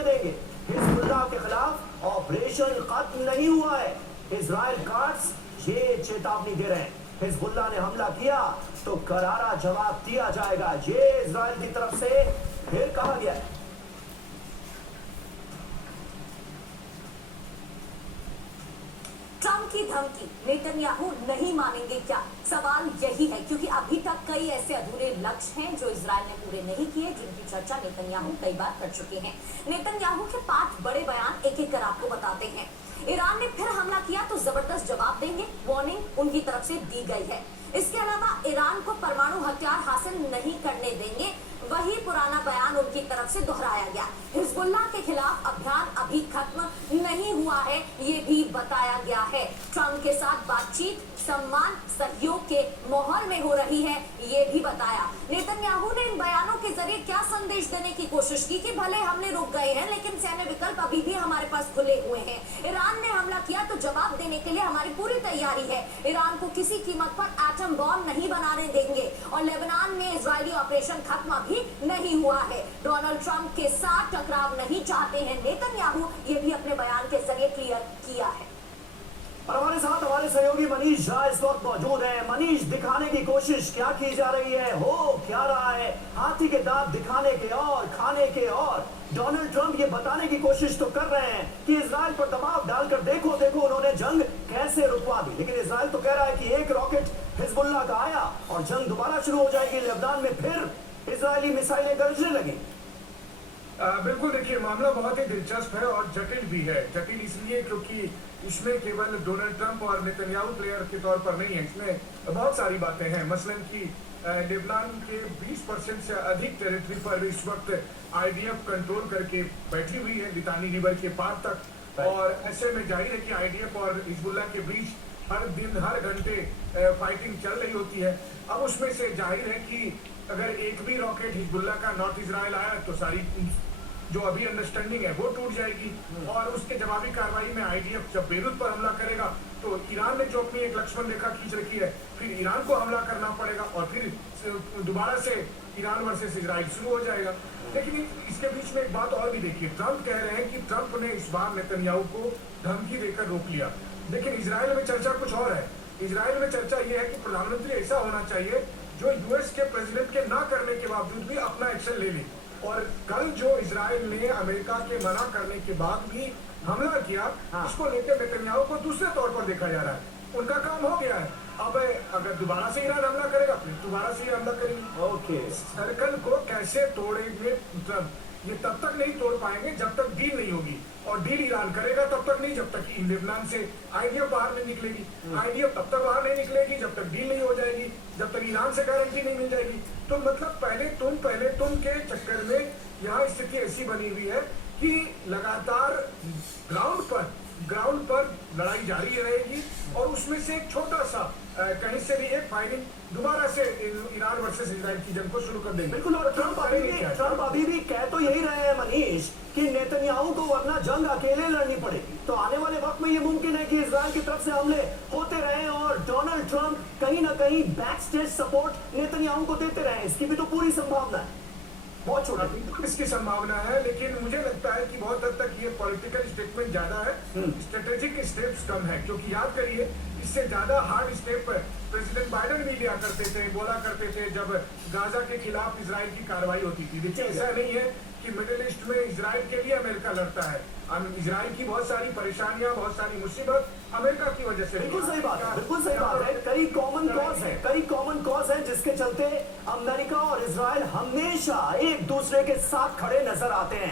होने देंगे। हिजबुल्लाह के खिलाफ ऑपरेशन खत्म नहीं हुआ है। इजराइल गार्ड्स ये चेतावनी दे रहे हैं, हिजबुल्लाह ने हमला किया तो करारा जवाब दिया जाएगा। ये इजराइल की तरफ से फिर कहा गया है। ट्रंप की धमकी, नेतन्याहू नहीं मानेंगे क्या? सवाल यही है क्योंकि अभी तक कई ऐसे अधूरे लक्ष्य हैं जो इजराइल ने पूरे नहीं किए, जिनकी चर्चा नेतन्याहू कई बार कर चुके हैं। नेतन्याहू के 5 बड़े बयान एक एक कर आपको बताते हैं। ईरान ने फिर हमला किया तो जबरदस्त जवाब देंगे, वार्निंग उनकी तरफ से दी गई है। इसके अलावा ईरान को परमाणु हथियार हासिल नहीं करने देंगे, वही पुराना बयान उनकी तरफ से दोहराया गया। हिजबुल्लाह के खिलाफ अभियान अभी खत्म नहीं हुआ है, ये भी बताया गया है। ट्रंप के साथ बातचीत सम्मान सहयोग के माहौल में हो रही है, ये भी बताया। नेतन्याहू ने इन बयानों के जरिए क्या संदेश देने की कोशिश की कि भले हमने रुक गए हैं लेकिन सैन्य विकल्प अभी भी हमारे पास खुले हुए हैं। ईरान ने हमला किया तो जवाब देने के लिए हमारी पूरी तैयारी है। ईरान को किसी कीमत पर एटम बॉम्ब नहीं बनाने देंगे और लेबनान में इजरायली ऑपरेशन खत्म अभी नहीं हुआ है। डोनाल्ड ट्रंप के साथ टकराव नहीं चाहते हैं नेतन्याहू, ये भी अपने बयान के जरिए क्लियर किया है। और हमारे साथ हमारे सहयोगी मनीष झा इस वक्त मौजूद है। मनीष, दिखाने की कोशिश क्या की जा रही है, हो क्या रहा है? हाथी के दांत दिखाने के और खाने के और डोनाल्ड ट्रंप ये बताने की कोशिश तो कर रहे हैं कि इजराइल पर दबाव डालकर देखो देखो उन्होंने जंग कैसे रुकवा दी, लेकिन इजराइल तो कह रहा है कि एक रॉकेट हिजबुल्लाह का आया और जंग दोबारा शुरू हो जाएगी। लेबनान में फिर इजरायली मिसाइलें गरजने लगी। बिल्कुल, देखिए मामला बहुत ही दिलचस्प है और जटिल भी है। जटिल इसलिए क्योंकि इसमें केवल डोनाल्ड ट्रंप और नेतन्याहू प्लेयर के तौर पर नहीं है, इसमें बहुत सारी बातें हैं। मसलन कि लेबनान के 20% से अधिक टेरिटरी पर इस वक्त आईडीएफ कंट्रोल करके बैठी हुई है, लितानी रिवर के पार तक। और ऐसे में जाहिर है कि आईडीएफ और हिजबुल्लाह के बीच हर दिन हर घंटे फाइटिंग चल रही होती है। अब उसमें से जाहिर है कि अगर एक भी रॉकेट हिजबुल्लाह का नॉर्थ इजराइल आया तो सारी जो अभी अंडरस्टैंडिंग है वो टूट जाएगी। और उसके जवाबी कार्रवाई में आईडीएफ जब बेरूत पर हमला करेगा तो ईरान ने जो अपनी एक लक्ष्मण रेखा खींच रखी है, फिर ईरान को हमला करना पड़ेगा और फिर दोबारा से ईरान वर्सेस इजराइल शुरू हो जाएगा। लेकिन इसके बीच में एक बात और भी देखिए, ट्रंप कह रहे हैं कि ट्रंप ने इस बार नेतन्याहू को धमकी देकर रोक लिया, लेकिन इजराइल में चर्चा कुछ और है। इजराइल में चर्चा यह है कि प्रधानमंत्री ऐसा होना चाहिए जो यूएस के प्रेसिडेंट के ना करने के बावजूद भी अपना एक्शन ले ले। और कल जो इजराइल ने अमेरिका के मना करने के बाद भी हमला किया, इसको लेकर नेतन्याहू को दूसरे तौर पर देखा जा रहा है। उनका काम हो गया है, अब अगर दोबारा से ईरान हमला करेगा फिर दोबारा से हमला करेंगे। ओके, सर्कल को कैसे तोड़ेंगे ये तब तक नहीं तोड़ पाएंगे जब तक डील नहीं होगी, और डील ईरान करेगा तब तक नहीं जब तक कि लेबनान से आईडीएफ बाहर नहीं निकलेगी। आईडीएफ तब तक बाहर नहीं निकलेगी जब तक डील नहीं हो जाएगी, जब तक ईरान से गारंटी नहीं मिल जाएगी। तो मतलब पहले तुम के चक्कर में यहाँ स्थिति ऐसी बनी हुई है कि लगातार ग्राउंड पर लड़ाई जारी रहेगी और उसमें से एक छोटा सा कहीं से भी एक फायरिंग दोबारा से ईरान वर्सेस इजराइल की जंग को शुरू कर देंगे। बिल्कुल, और ट्रंप अभी भी कह तो यही रहे हैं मनीष कि नेतन्याहू को वरना जंग अकेले लड़नी पड़ेगी। तो आने वाले वक्त में ये मुमकिन है कि इजराइल की तरफ से हमले होते रहे और डोनाल्ड ट्रंप कहीं ना कहीं बैक स्टेज सपोर्ट नेतन्याहू को देते रहे। इसकी भी तो पूरी संभावना है, बहुत छोटी इसकी संभावना है, लेकिन मुझे लगता है कि बहुत हद तक ये पॉलिटिकल स्टेटमेंट ज्यादा है, स्ट्रेटेजिक स्टेप्स कम है। क्योंकि याद करिए, इससे ज्यादा हार्ड स्टेप प्रेसिडेंट बाइडेन भी लिया करते थे, बोला करते थे जब गाजा के खिलाफ इजराइल की कार्रवाई होती थी। देखिए, ऐसा नहीं है कि मिडिल ईस्ट में इजराइल के लिए अमेरिका लड़ता है। इजराइल की बहुत सारी परेशानियां, बहुत सारी मुसीबत अमेरिका की वजह से। बिल्कुल सही बात है, बिल्कुल सही बात है। कई कॉमन कॉज है जिसके चलते अमेरिका और इजराइल हमेशा एक दूसरे के साथ खड़े नजर आते हैं।